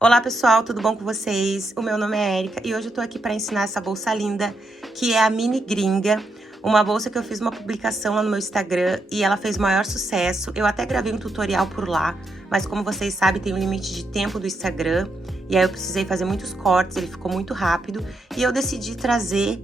Olá pessoal, tudo bom com vocês? O meu nome é Erika e hoje eu tô aqui para ensinar essa bolsa linda, que é a Mini Gringa. Uma bolsa que eu fiz uma publicação lá no meu Instagram e ela fez maior sucesso. Eu até gravei um tutorial por lá, mas como vocês sabem, tem um limite de tempo do Instagram. E aí eu precisei fazer muitos cortes, ele ficou muito rápido. E eu decidi trazer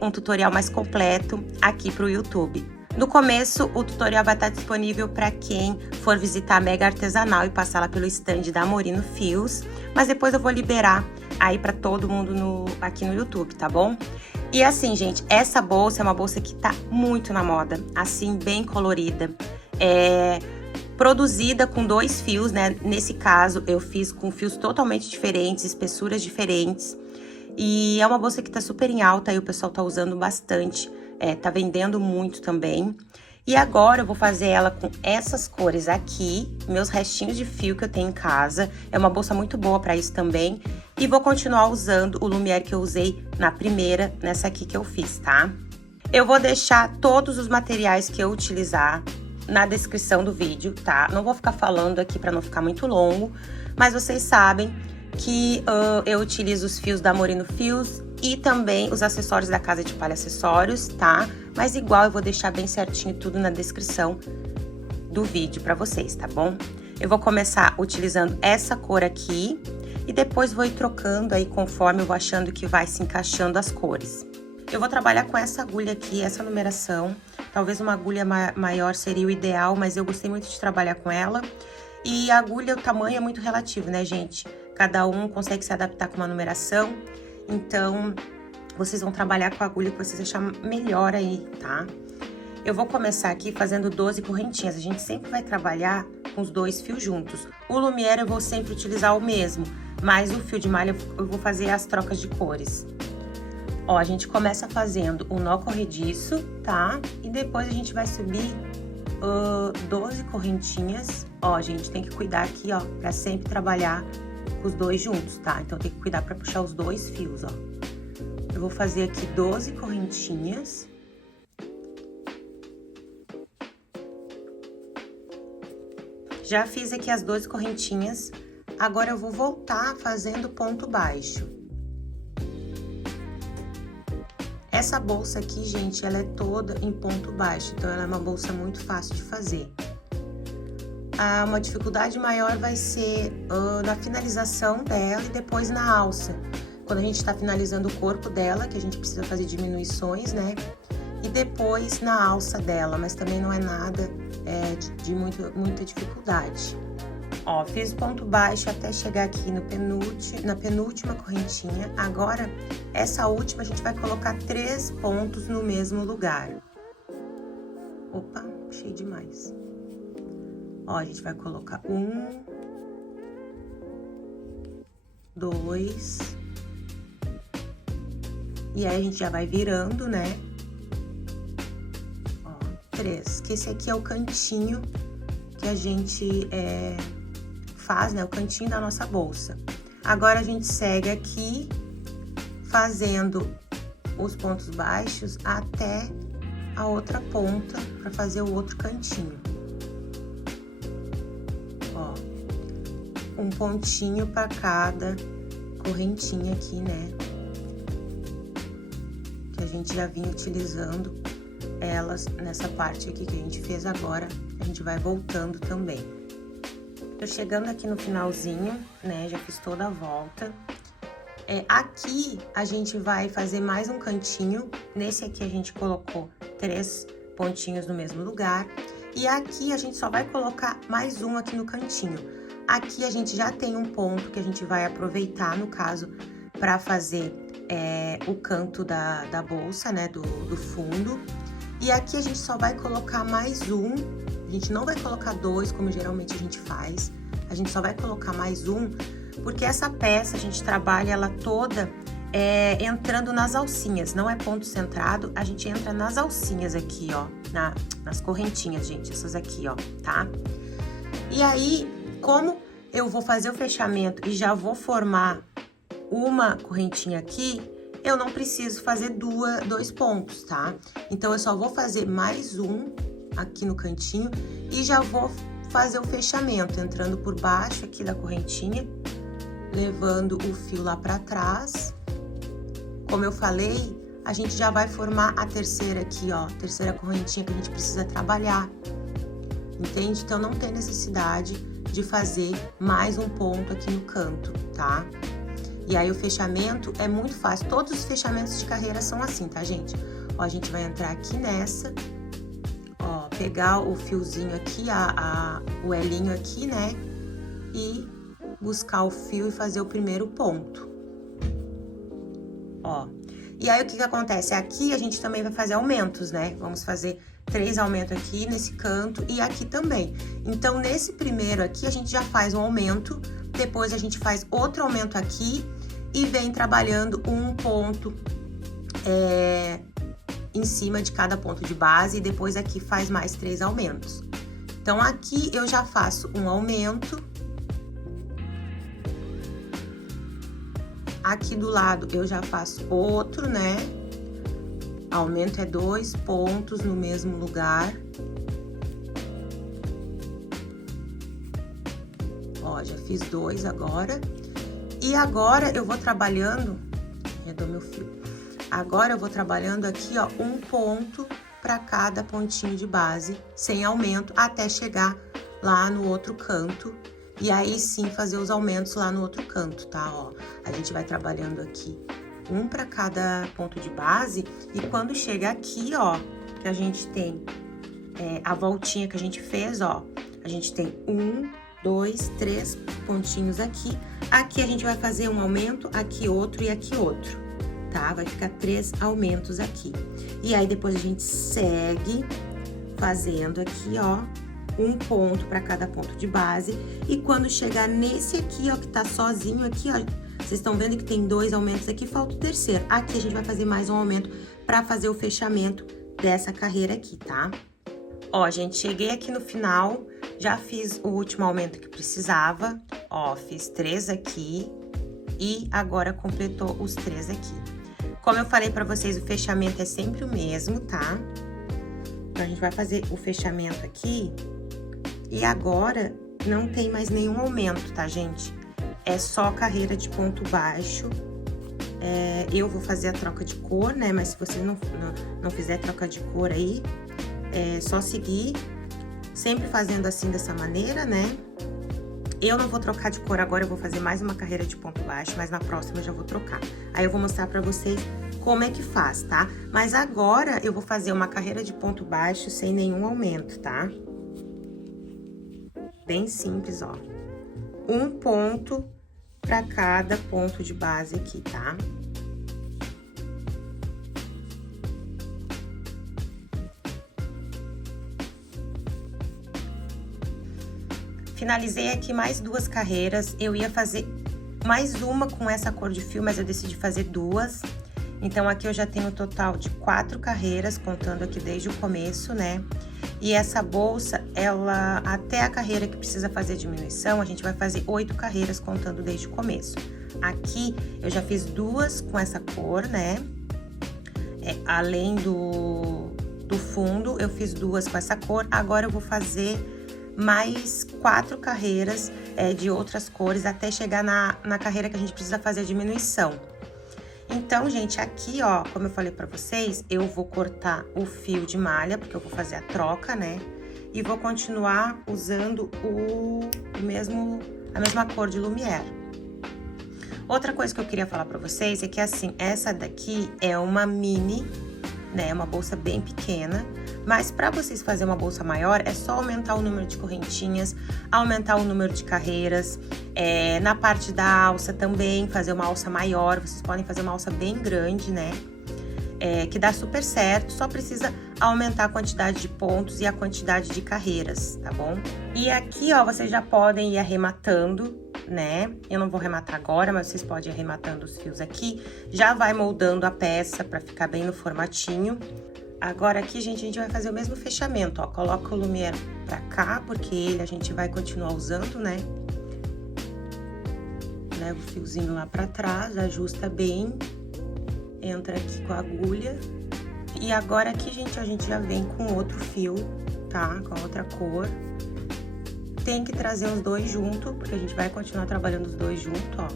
um tutorial mais completo aqui pro YouTube. No começo, o tutorial vai estar disponível para quem for visitar a Mega Artesanal e passar lá pelo stand da Amorino Fios, mas depois eu vou liberar aí para todo mundo aqui no YouTube, tá bom? E assim, gente, essa bolsa é uma bolsa que tá muito na moda, assim, bem colorida. Produzida com 2 fios, né? Nesse caso, eu fiz com fios totalmente diferentes, espessuras diferentes. E é uma bolsa que tá super em alta, aí o pessoal tá usando bastante. Tá vendendo muito também. E agora eu vou fazer ela com essas cores aqui, meus restinhos de fio que eu tenho em casa. É uma bolsa muito boa para isso também. E vou continuar usando o Lumière que eu usei na primeira, nessa aqui que eu fiz, tá? Eu vou deixar todos os materiais que eu utilizar na descrição do vídeo, tá? Não vou ficar falando aqui para não ficar muito longo, mas vocês sabem que eu utilizo os fios da Amorino Fios e também os acessórios da Casa de Palha Acessórios, tá? Mas igual eu vou deixar bem certinho tudo na descrição do vídeo pra vocês, tá bom? Eu vou começar utilizando essa cor aqui e depois vou ir trocando aí conforme eu vou achando que vai se encaixando as cores. Eu vou trabalhar com essa agulha aqui, essa numeração. Talvez uma agulha maior seria o ideal, mas eu gostei muito de trabalhar com ela. E a agulha, o tamanho é muito relativo, né, gente? Cada um consegue se adaptar com uma numeração. Então, vocês vão trabalhar com a agulha que vocês acharem melhor aí, tá? Eu vou começar aqui fazendo 12 correntinhas. A gente sempre vai trabalhar com os 2 fios juntos. O Lumière eu vou sempre utilizar o mesmo, mas o fio de malha eu vou fazer as trocas de cores. Ó, a gente começa fazendo o nó corrediço, tá? E depois a gente vai subir 12 correntinhas. Ó, gente, tem que cuidar aqui, ó, pra sempre trabalhar os 2 juntos, tá? Então, tem que cuidar pra puxar os 2 fios, ó. Eu vou fazer aqui 12 correntinhas. Já fiz aqui as 12 correntinhas. Agora, eu vou voltar fazendo ponto baixo. Essa bolsa aqui, gente, ela é toda em ponto baixo. Então, ela é uma bolsa muito fácil de fazer. Uma dificuldade maior vai ser na finalização dela e depois na alça. Quando a gente tá finalizando o corpo dela, que a gente precisa fazer diminuições, né? E depois na alça dela, mas também não é nada de muita dificuldade. Ó, fiz ponto baixo até chegar aqui na penúltima correntinha. Agora, essa última a gente vai colocar 3 pontos no mesmo lugar. Opa, puxei demais. Ó, a gente vai colocar 1, 2, e aí a gente já vai virando, né? Ó, 3, que esse aqui é o cantinho que a gente faz, né? O cantinho da nossa bolsa. Agora, a gente segue aqui fazendo os pontos baixos até a outra ponta para fazer o outro cantinho. Ó, um pontinho para cada correntinha aqui, né? Que a gente já vinha utilizando elas nessa parte aqui que a gente fez agora, a gente vai voltando também. Tô chegando aqui no finalzinho, né? Já fiz toda a volta. Aqui a gente vai fazer mais um cantinho. Nesse aqui a gente colocou 3 pontinhos no mesmo lugar. E aqui a gente só vai colocar mais um aqui no cantinho. Aqui a gente já tem um ponto que a gente vai aproveitar, no caso, para fazer o canto da bolsa, né, do fundo. E aqui a gente só vai colocar mais um. A gente não vai colocar 2, como geralmente a gente faz. A gente só vai colocar mais um, porque essa peça a gente trabalha ela toda entrando nas alcinhas. Não é ponto centrado, a gente entra nas alcinhas aqui, ó, nas correntinhas, gente, essas aqui, ó, tá? E aí, como eu vou fazer o fechamento e já vou formar uma correntinha aqui, eu não preciso fazer 2 pontos, tá? Então, eu só vou fazer mais um aqui no cantinho e já vou fazer o fechamento, entrando por baixo aqui da correntinha levando o fio lá pra trás. Como eu falei, a gente já vai formar a terceira aqui, ó, terceira correntinha que a gente precisa trabalhar, entende? Então, não tem necessidade de fazer mais um ponto aqui no canto, tá? E aí, o fechamento é muito fácil, todos os fechamentos de carreira são assim, tá, gente? Ó, a gente vai entrar aqui nessa, ó, pegar o fiozinho aqui, o elinho aqui, né? E buscar o fio e fazer o primeiro ponto, ó. E aí, o que acontece? Aqui a gente também vai fazer aumentos, né? Vamos fazer 3 aumentos aqui nesse canto e aqui também. Então, nesse primeiro aqui, a gente já faz um aumento, depois a gente faz outro aumento aqui e vem trabalhando um ponto em cima de cada ponto de base e depois aqui faz mais 3 aumentos. Então, aqui eu já faço um aumento. Aqui do lado eu já faço outro, né? Aumento é 2 pontos no mesmo lugar. Ó, já fiz 2 agora. E agora eu vou trabalhando, redou meu fio. Agora eu vou trabalhando aqui, ó, um ponto para cada pontinho de base, sem aumento, até chegar lá no outro canto. E aí sim fazer os aumentos lá no outro canto, tá? Ó, a gente vai trabalhando aqui um para cada ponto de base e quando chega aqui, ó, que a gente tem a voltinha que a gente fez, ó, a gente tem 1, 2, 3 pontinhos aqui. Aqui a gente vai fazer um aumento, aqui outro e aqui outro, tá? Vai ficar 3 aumentos aqui. E aí depois a gente segue fazendo aqui, ó, um ponto para cada ponto de base. E quando chegar nesse aqui, ó, que tá sozinho aqui, ó, vocês estão vendo que tem 2 aumentos aqui, falta o terceiro. Aqui a gente vai fazer mais um aumento para fazer o fechamento dessa carreira aqui, tá? Ó, gente, cheguei aqui no final, já fiz o último aumento que precisava, ó, fiz 3 aqui e agora completou os 3 aqui. Como eu falei para vocês, o fechamento é sempre o mesmo, tá? Então, a gente vai fazer o fechamento aqui. E agora, não tem mais nenhum aumento, tá, gente? É só carreira de ponto baixo. Eu vou fazer a troca de cor, né? Mas se você não fizer troca de cor aí, é só seguir. Sempre fazendo assim, dessa maneira, né? Eu não vou trocar de cor agora, eu vou fazer mais uma carreira de ponto baixo, mas na próxima eu já vou trocar. Aí eu vou mostrar pra vocês como é que faz, tá? Mas agora eu vou fazer uma carreira de ponto baixo sem nenhum aumento, tá? Bem simples, ó. Um ponto para cada ponto de base aqui, tá? Finalizei aqui mais 2 carreiras. Eu ia fazer mais uma com essa cor de fio, mas eu decidi fazer 2. Então, aqui eu já tenho um total de 4 carreiras, contando aqui desde o começo, né? E essa bolsa, ela, até a carreira que precisa fazer diminuição, a gente vai fazer 8 carreiras contando desde o começo. Aqui, eu já fiz 2 com essa cor, né? Além do fundo, eu fiz 2 com essa cor. Agora, eu vou fazer mais 4 carreiras de outras cores, até chegar na carreira que a gente precisa fazer a diminuição. Então, gente, aqui, ó, como eu falei pra vocês, eu vou cortar o fio de malha, porque eu vou fazer a troca, né? E vou continuar usando a mesma cor de Lumière. Outra coisa que eu queria falar pra vocês é que, assim, essa daqui é uma mini, né? Uma bolsa bem pequena. Mas para vocês fazerem uma bolsa maior, é só aumentar o número de correntinhas, aumentar o número de carreiras. Na parte da alça também, fazer uma alça maior. Vocês podem fazer uma alça bem grande, né? Que dá super certo, só precisa aumentar a quantidade de pontos e a quantidade de carreiras, tá bom? E aqui, ó, vocês já podem ir arrematando, né? Eu não vou arrematar agora, mas vocês podem ir arrematando os fios aqui. Já vai moldando a peça pra ficar bem no formatinho. Agora aqui, gente, a gente vai fazer o mesmo fechamento, ó. Coloca o Lumière pra cá, porque ele a gente vai continuar usando, né? Leva o fiozinho lá pra trás, ajusta bem. Entra aqui com a agulha. E agora aqui, gente, a gente já vem com outro fio, tá? Com a outra cor. tem que trazer os dois junto, porque a gente vai continuar trabalhando os dois junto, ó.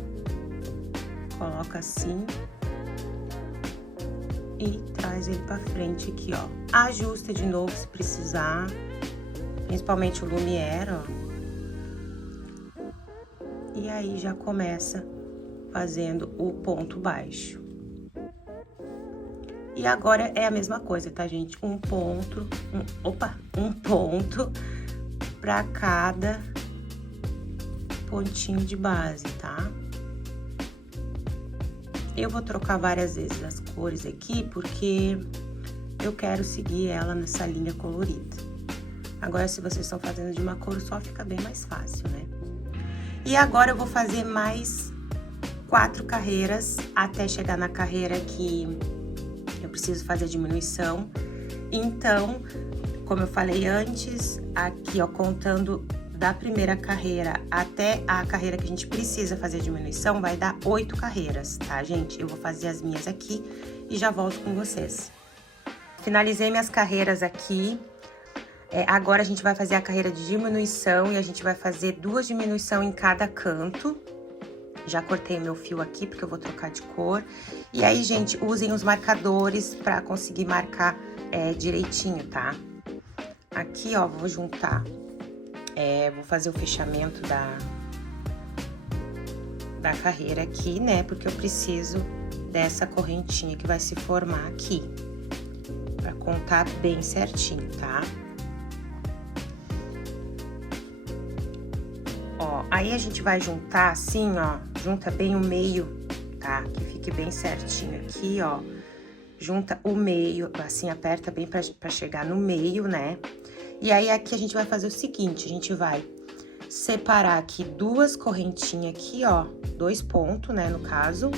Coloca assim. E traz ele pra frente aqui, ó. Ajusta de novo se precisar. Principalmente o lumière, ó. E aí já começa fazendo o ponto baixo. E agora é a mesma coisa, tá, gente? Um ponto pra cada pontinho de base, tá? Eu vou trocar várias vezes as cores aqui, porque eu quero seguir ela nessa linha colorida. Agora, se vocês estão fazendo de uma cor só, fica bem mais fácil, né? E agora eu vou fazer mais 4 carreiras, até chegar na carreira que eu preciso fazer a diminuição. Então, como eu falei antes, aqui, ó, contando da primeira carreira até a carreira que a gente precisa fazer a diminuição, vai dar 8 carreiras, tá, gente? Eu vou fazer as minhas aqui e já volto com vocês. Finalizei minhas carreiras aqui. Agora a gente vai fazer a carreira de diminuição e a gente vai fazer 2 diminuições em cada canto. Já cortei meu fio aqui, porque eu vou trocar de cor. E aí, gente, usem os marcadores pra conseguir marcar direitinho, tá? Aqui, ó, vou juntar, vou fazer o fechamento da carreira aqui, né? Porque eu preciso dessa correntinha que vai se formar aqui, pra contar bem certinho, tá? Ó, aí a gente vai juntar assim, ó, junta bem o meio, tá? Que fique bem certinho aqui, ó. Junta o meio, assim, aperta bem pra chegar no meio, né? E aí, aqui a gente vai fazer o seguinte, a gente vai separar aqui 2 correntinhas aqui, ó, 2 pontos, né, no caso.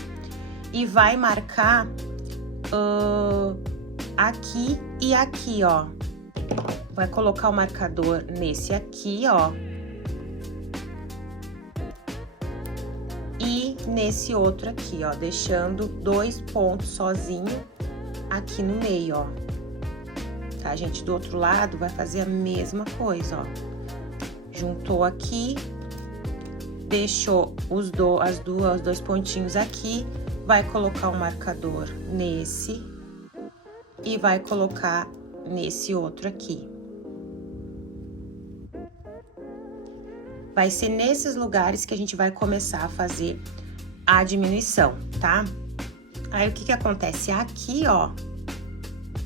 E vai marcar aqui e aqui, ó. Vai colocar o marcador nesse aqui, ó. E nesse outro aqui, ó, deixando 2 pontos sozinho aqui no meio, ó. Tá, gente? Do outro lado, vai fazer a mesma coisa, ó. Juntou aqui, deixou os 2 pontinhos aqui, vai colocar o marcador nesse e vai colocar nesse outro aqui. Vai ser nesses lugares que a gente vai começar a fazer a diminuição, tá? Aí, o que acontece? Aqui, ó,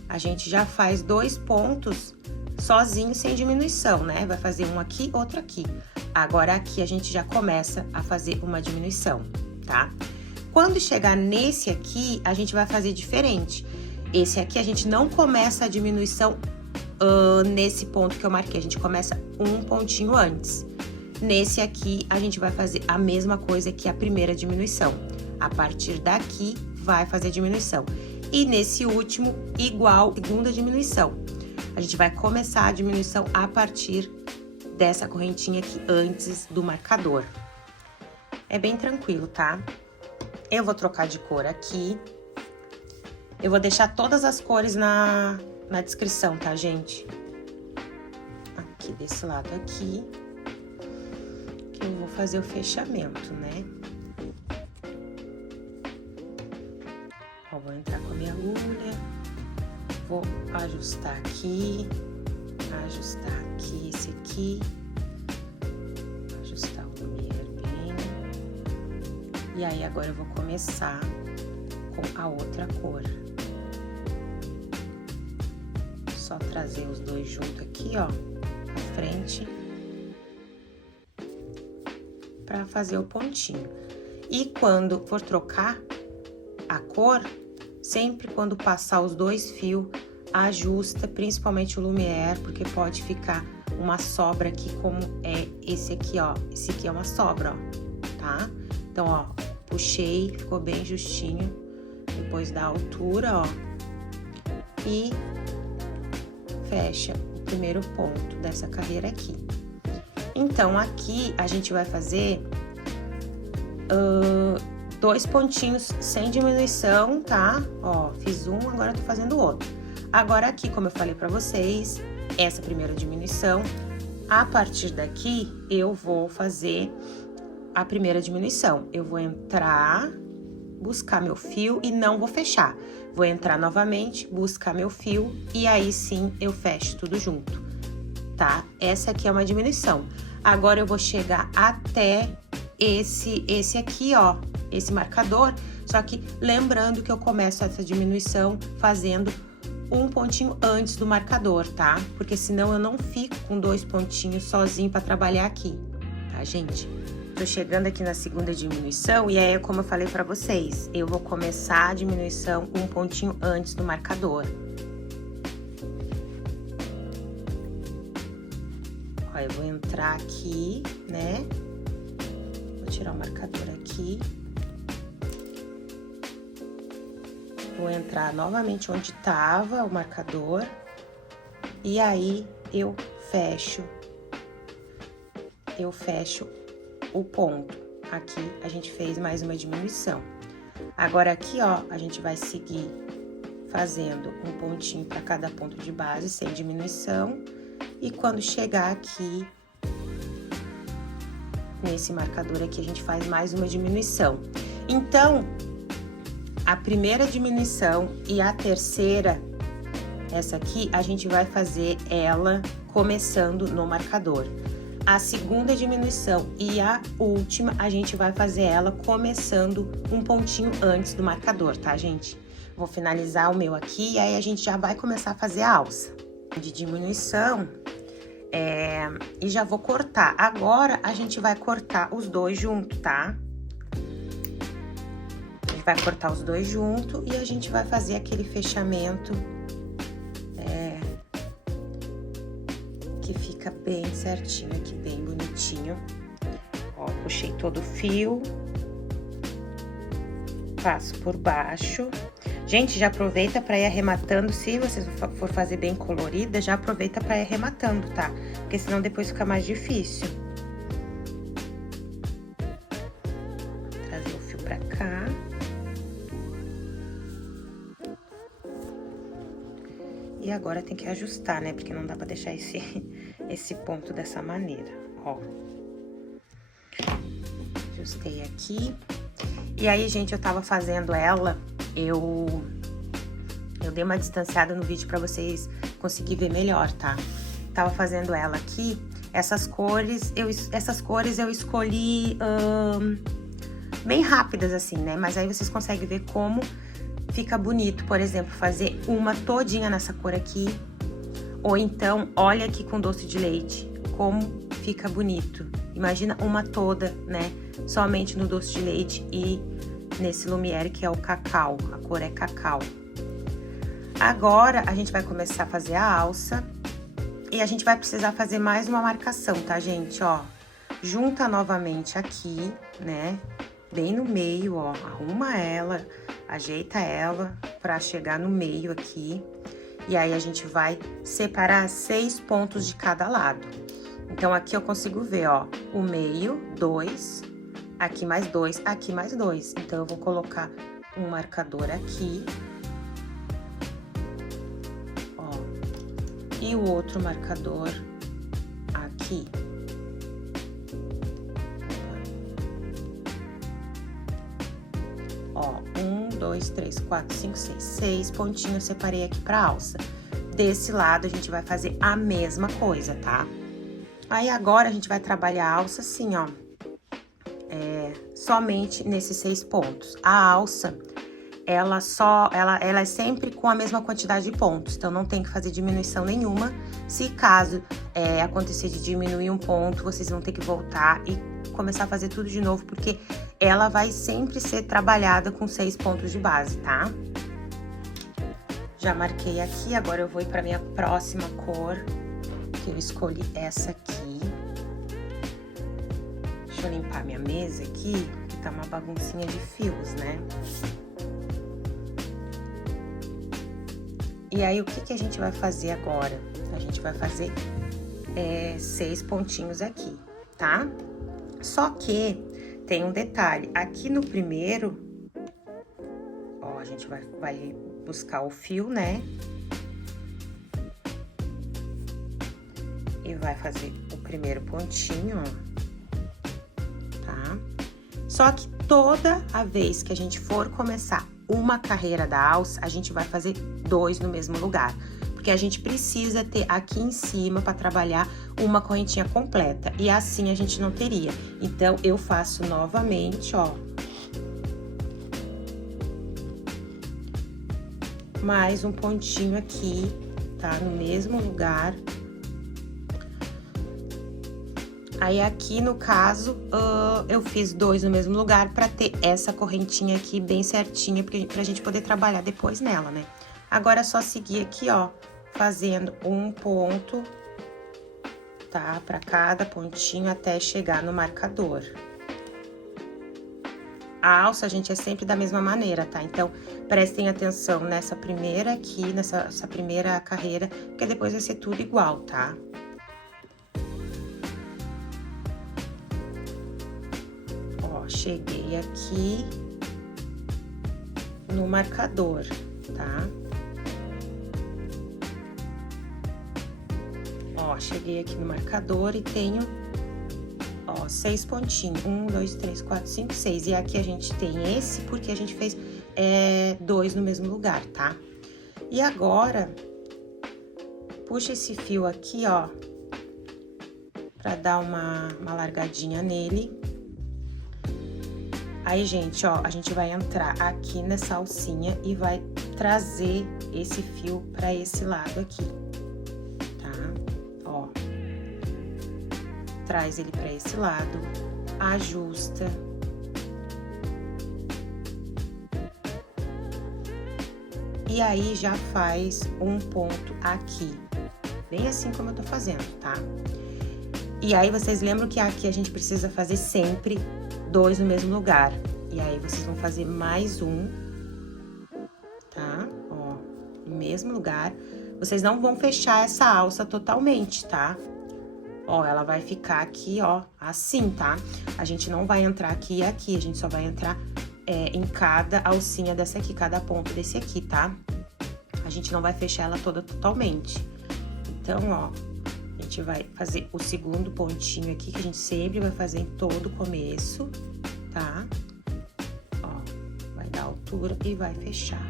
a gente já faz 2 pontos sozinho, sem diminuição, né? Vai fazer um aqui, outro aqui. Agora, aqui, a gente já começa a fazer uma diminuição, tá? Quando chegar nesse aqui, a gente vai fazer diferente. Esse aqui, a gente não começa a diminuição nesse ponto que eu marquei. A gente começa um pontinho antes. Nesse aqui, a gente vai fazer a mesma coisa que a primeira diminuição. A partir daqui, vai fazer a diminuição. E nesse último, igual, segunda diminuição. A gente vai começar a diminuição a partir dessa correntinha aqui, antes do marcador. É bem tranquilo, tá? Eu vou trocar de cor aqui. Eu vou deixar todas as cores na descrição, tá, gente? Aqui, desse lado aqui. Eu vou fazer o fechamento, né? Ó, vou entrar com a minha agulha, vou ajustar aqui, esse aqui, ajustar o lumière bem. E aí, agora eu vou começar com a outra cor. Só trazer os dois juntos aqui, ó, pra frente, para fazer o pontinho. E quando for trocar a cor, sempre quando passar os 2 fios, ajusta, principalmente o lumière, porque pode ficar uma sobra aqui, como é esse aqui, ó. Esse aqui é uma sobra, ó, tá? Então, ó, puxei, ficou bem justinho, depois da altura, ó, e fecha o primeiro ponto dessa carreira aqui. Então, aqui a gente vai fazer 2 pontinhos sem diminuição, tá? Ó, fiz um, agora tô fazendo o outro. Agora aqui, como eu falei pra vocês, essa primeira diminuição, A partir daqui, eu vou fazer a primeira diminuição. Eu vou entrar, buscar meu fio e não vou fechar. Vou entrar novamente, buscar meu fio e aí sim eu fecho tudo junto, tá? Essa aqui é uma diminuição. Agora eu vou chegar até esse aqui, ó, esse marcador, só que lembrando que eu começo essa diminuição fazendo um pontinho antes do marcador, tá? Porque senão eu não fico com 2 pontinhos sozinho para trabalhar aqui, tá, gente? Tô chegando aqui na segunda diminuição e aí, como eu falei para vocês, eu vou começar a diminuição um pontinho antes do marcador. Ó, eu vou entrar aqui, né? Vou tirar o marcador aqui. Vou entrar novamente onde tava o marcador. E aí, eu fecho o ponto. Aqui, a gente fez mais uma diminuição. Agora, aqui, ó, a gente vai seguir fazendo um pontinho para cada ponto de base, sem diminuição. E quando chegar aqui, nesse marcador aqui, a gente faz mais uma diminuição. Então, a primeira diminuição e a terceira, essa aqui, a gente vai fazer ela começando no marcador. A segunda diminuição e a última, a gente vai fazer ela começando um pontinho antes do marcador, tá, gente? Vou finalizar o meu aqui e aí a gente já vai começar a fazer a alça de diminuição. E já vou cortar. Agora, a gente vai cortar os dois juntos, tá? A gente vai cortar os dois juntos e a gente vai fazer aquele fechamento que fica bem certinho aqui, bem bonitinho. Ó, puxei todo o fio, passo por baixo. Gente, já aproveita para ir arrematando, se você for fazer bem colorida, já aproveita para ir arrematando, tá? Porque senão depois fica mais difícil. Vou trazer o fio pra cá. E agora tem que ajustar, né? Porque não dá pra deixar esse ponto dessa maneira, ó. Ajustei aqui. E aí, gente, eu tava fazendo ela, eu dei uma distanciada no vídeo pra vocês conseguirem ver melhor, tá? Tava fazendo ela aqui, essas cores eu escolhi bem rápidas, assim, né? Mas aí vocês conseguem ver como fica bonito, por exemplo, fazer uma todinha nessa cor aqui. Ou então, olha aqui com doce de leite, como fica bonito. Imagina uma toda, né? Somente no doce de leite e nesse Lumière, que é o cacau. A cor é cacau. Agora, a gente vai começar a fazer a alça. E a gente vai precisar fazer mais uma marcação, tá, gente? Ó, junta novamente aqui, né? Bem no meio, ó. Arruma ela, ajeita ela pra chegar no meio aqui. E aí, a gente vai separar 6 pontos de cada lado. Então, aqui eu consigo ver, ó, o meio, 2, aqui mais 2, aqui mais 2. Então, eu vou colocar um marcador aqui, ó, e o outro marcador aqui. Ó, 1, 2, 3, 4, 5, 6, 6 pontinhos eu separei aqui pra alça. Desse lado, a gente vai fazer a mesma coisa, tá? Aí, agora, a gente vai trabalhar a alça assim, ó, somente nesses 6 pontos. A alça, ela é sempre com a mesma quantidade de pontos, então não tem que fazer diminuição nenhuma. Se caso acontecer de diminuir um ponto, vocês vão ter que voltar e começar a fazer tudo de novo, porque ela vai sempre ser trabalhada com 6 pontos de base, tá? Já marquei aqui, agora eu vou ir pra minha próxima cor, que eu escolhi essa aqui. Deixa eu limpar minha mesa aqui, que tá uma baguncinha de fios, né? E aí, o que a gente vai fazer agora? A gente vai fazer 6 pontinhos aqui, tá? Só que tem um detalhe, aqui no primeiro, ó, a gente vai buscar o fio, né? E vai fazer o primeiro pontinho, ó, tá? Só que toda a vez que a gente for começar uma carreira da alça, a gente vai fazer 2 no mesmo lugar. Porque a gente precisa ter aqui em cima para trabalhar uma correntinha completa. E assim a gente não teria. Então, eu faço novamente, ó. Mais um pontinho aqui, tá? No mesmo lugar. Aí, aqui, no caso, eu fiz 2 no mesmo lugar pra ter essa correntinha aqui bem certinha, pra gente poder trabalhar depois nela, né? Agora, é só seguir aqui, ó, fazendo um ponto, tá? Pra cada pontinho até chegar no marcador. A alça, gente, é sempre da mesma maneira, tá? Então, prestem atenção nessa primeira aqui, nessa primeira carreira, porque depois vai ser tudo igual, tá? Ó, cheguei aqui no marcador, tá? Ó, cheguei aqui no marcador e tenho, ó, 6 pontinhos. 1, 2, 3, 4, 5, 6. E aqui a gente tem esse porque a gente fez 2 no mesmo lugar, tá? E agora, puxa esse fio aqui, ó, pra dar uma largadinha nele. Aí, gente, ó, a gente vai entrar aqui nessa alcinha e vai trazer esse fio pra esse lado aqui. Traz ele para esse lado, ajusta. E aí, já faz um ponto aqui, bem assim como eu tô fazendo, tá? E aí, vocês lembram que aqui a gente precisa fazer sempre 2 no mesmo lugar. E aí, vocês vão fazer mais um, tá? Ó, no mesmo lugar. Vocês não vão fechar essa alça totalmente, tá? Ó, ela vai ficar aqui, ó, assim, tá? A gente não vai entrar aqui e aqui, a gente só vai entrar em cada alcinha dessa aqui, cada ponto desse aqui, tá? A gente não vai fechar ela toda totalmente. Então, ó, a gente vai fazer o segundo pontinho aqui, que a gente sempre vai fazer em todo o começo, tá? Ó, vai dar altura e vai fechar.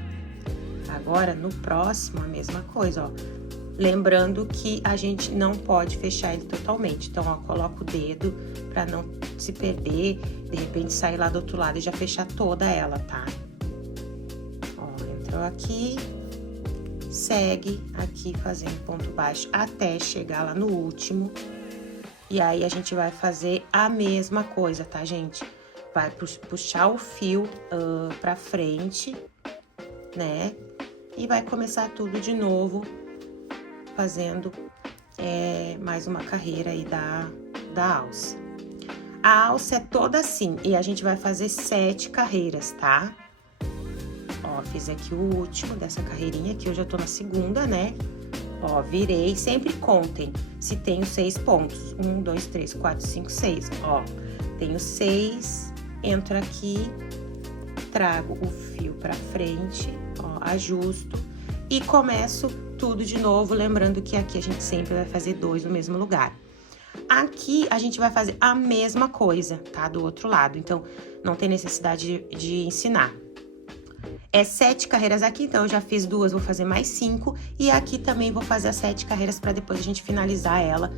Agora, no próximo, a mesma coisa, ó. Lembrando que a gente não pode fechar ele totalmente. Então, ó, coloca o dedo pra não se perder, de repente sair lá do outro lado e já fechar toda ela, tá? Ó, entrou aqui, segue aqui fazendo ponto baixo até chegar lá no último. E aí, a gente vai fazer a mesma coisa, tá, gente? Vai puxar o fio pra frente, né? E vai começar tudo de novo, fazendo mais uma carreira aí da alça. A alça é toda assim, e a gente vai fazer 7 carreiras, tá? Ó, fiz aqui o último dessa carreirinha, que eu já tô na segunda, né? Ó, virei, sempre contem se tenho 6 pontos. 1, 2, 3, 4, 5, 6. Ó, tenho 6, entro aqui, trago o fio pra frente, ó, ajusto e começo tudo de novo, lembrando que aqui a gente sempre vai fazer 2 no mesmo lugar. Aqui a gente vai fazer a mesma coisa, tá? Do outro lado, então não tem necessidade de ensinar. É 7 carreiras aqui, então eu já fiz 2, vou fazer mais 5. E aqui também vou fazer as 7 carreiras para depois a gente finalizar ela,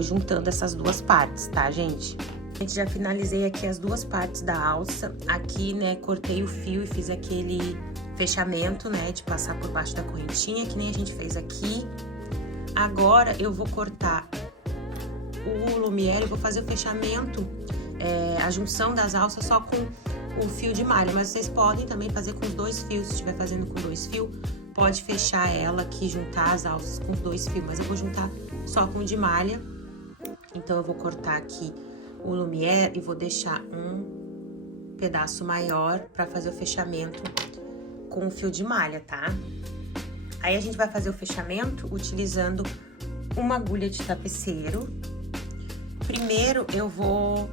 juntando essas duas partes, tá, gente? A gente já finalizei aqui as duas partes da alça. Aqui, né, cortei o fio e fiz aquele fechamento, né, de passar por baixo da correntinha, que nem a gente fez aqui. Agora, eu vou cortar o lumiere e vou fazer o fechamento, a junção das alças só com o fio de malha. Mas vocês podem também fazer com os 2 fios, se estiver fazendo com 2 fios, pode fechar ela aqui, juntar as alças com os 2 fios. Mas eu vou juntar só com o de malha. Então, eu vou cortar aqui o lumiere e vou deixar um pedaço maior para fazer o fechamento com o fio de malha, tá? Aí, a gente vai fazer o fechamento utilizando uma agulha de tapeceiro. Primeiro, eu vou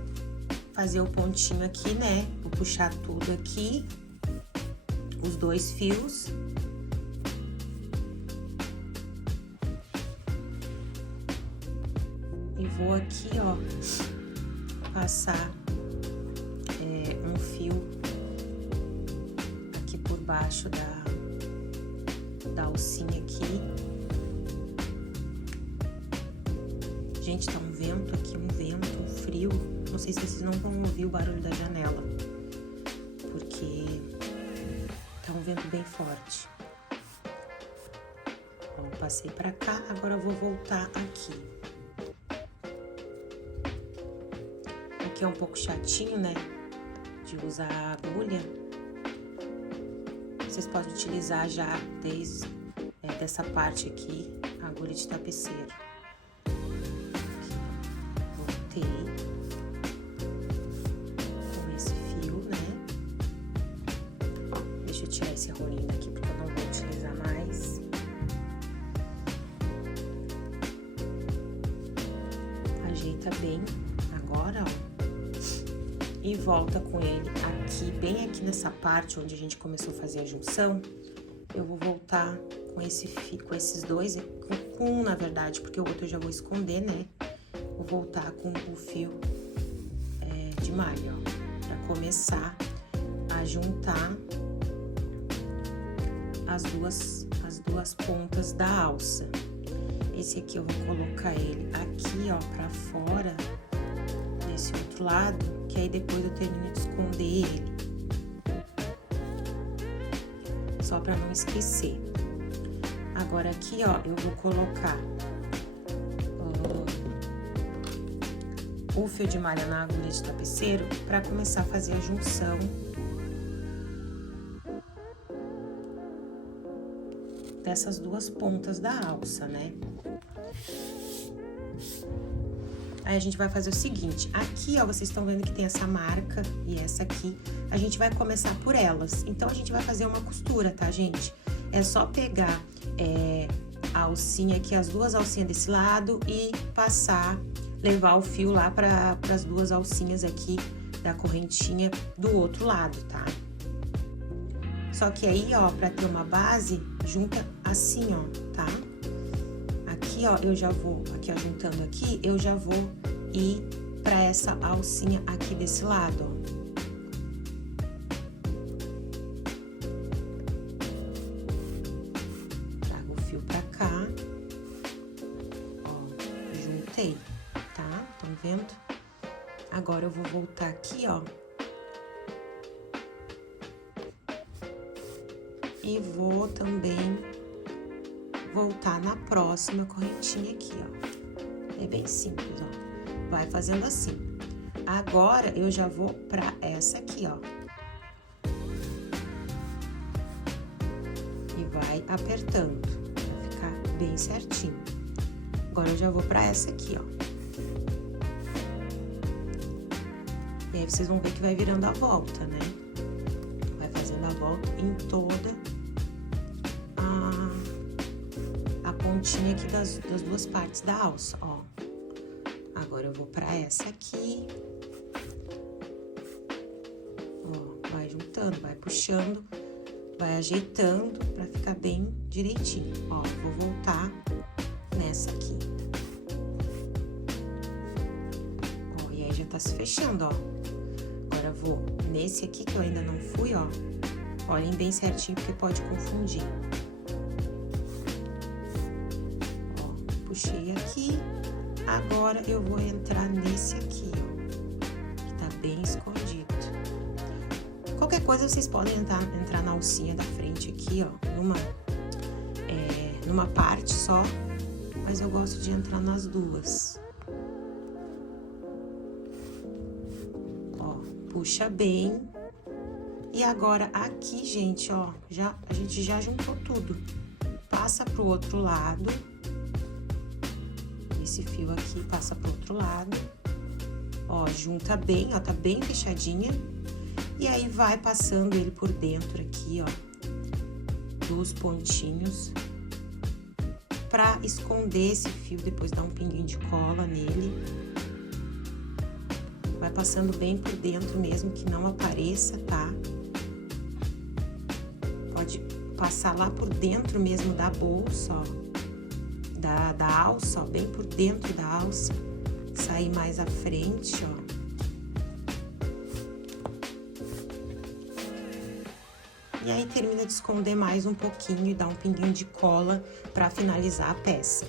fazer o pontinho aqui, né? Vou puxar tudo aqui, os 2 fios. E vou aqui, ó, passar um fio aqui por baixo da alcinha aqui. Gente, tá um vento aqui, um vento, um frio. Não sei se vocês não vão ouvir o barulho da janela, porque tá um vento bem forte. Ó, passei pra cá, agora eu vou voltar aqui. Aqui é um pouco chatinho, né, de usar a agulha. Vocês podem utilizar já desde dessa parte aqui, a agulha de tapeceiro. Com esse fio, né? Deixa eu tirar esse rolinho daqui porque eu não vou utilizar mais. Ajeita bem agora, ó. E volta com ele aqui, bem aqui nessa parte onde a gente começou a fazer a junção. Eu vou voltar com esse fio, com esses dois, com um, na verdade, porque o outro eu já vou esconder, né? Vou voltar com o fio de malha, ó, pra começar a juntar as duas pontas da alça. Esse aqui eu vou colocar ele aqui, ó, pra fora, desse outro lado, que aí depois eu termino de esconder ele. Só pra não esquecer. Agora aqui, ó, eu vou colocar o fio de malha na agulha de tapeceiro para começar a fazer a junção dessas duas pontas da alça, né? Aí a gente vai fazer o seguinte, aqui, ó, vocês estão vendo que tem essa marca e essa aqui, a gente vai começar por elas. Então, a gente vai fazer uma costura, tá, gente? É só pegar a alcinha aqui, as duas alcinhas desse lado e passar, levar o fio lá para as duas alcinhas aqui da correntinha do outro lado, tá? Só que aí, ó, pra ter uma base, junta assim, ó, tá? Aqui, ó, eu já vou, aqui, ó, juntando aqui, eu já vou ir pra essa alcinha aqui desse lado, ó. Trago o fio pra cá, ó, juntei, tá? Estão vendo? Agora eu vou voltar aqui, ó. E vou também voltar na próxima correntinha aqui, ó. É bem simples, ó. Vai fazendo assim. Agora, eu já vou pra essa aqui, ó. E vai apertando, pra ficar bem certinho. Agora, eu já vou pra essa aqui, ó. E aí, vocês vão ver que vai virando a volta, né? Vai fazendo a volta em toda a pontinha aqui das duas partes da alça, ó. Agora eu vou pra essa aqui. Ó, vai juntando, vai puxando, vai ajeitando pra ficar bem direitinho. Ó, vou voltar nessa aqui. Ó, e aí já tá se fechando, ó. Agora vou nesse aqui que eu ainda não fui, ó. Olhem bem certinho porque pode confundir. Ó, puxei aqui. Agora eu vou entrar nesse aqui, ó. Que tá bem escondido. Qualquer coisa vocês podem entrar na alcinha da frente aqui, ó. Numa parte só. Mas eu gosto de entrar nas duas. Puxa bem. E agora, aqui, gente, ó, a gente já juntou tudo. Passa pro outro lado. Esse fio aqui passa pro outro lado. Ó, junta bem, ó, tá bem fechadinha. E aí, vai passando ele por dentro aqui, ó, dos pontinhos. Pra esconder esse fio, depois dar um pinguinho de cola nele. Vai passando bem por dentro mesmo, que não apareça, tá? Pode passar lá por dentro mesmo da bolsa, ó. Da alça, ó, bem por dentro da alça. sair mais à frente, ó. E aí termina de esconder mais um pouquinho e dá um pinguinho de cola pra finalizar a peça.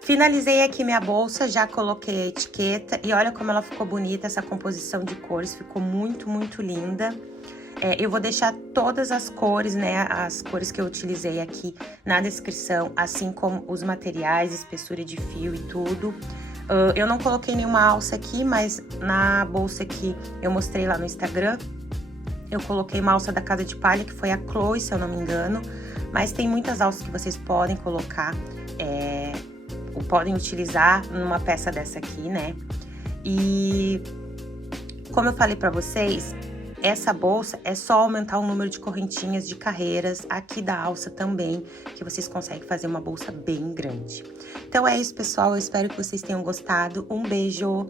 Finalizei aqui minha bolsa, já coloquei a etiqueta e olha como ela ficou bonita, essa composição de cores ficou muito, muito linda. Eu vou deixar todas as cores, né, as cores que eu utilizei aqui na descrição, assim como os materiais, espessura de fio e tudo. Eu não coloquei nenhuma alça aqui, mas na bolsa que eu mostrei lá no Instagram, eu coloquei uma alça da Casa de Palha, que foi a Chloe, se eu não me engano. Mas tem muitas alças que vocês podem colocar, ou podem utilizar numa peça dessa aqui, né? E como eu falei pra vocês, essa bolsa é só aumentar o número de correntinhas de carreiras aqui da alça também, que vocês conseguem fazer uma bolsa bem grande. Então é isso, pessoal. Eu espero que vocês tenham gostado. Um beijo!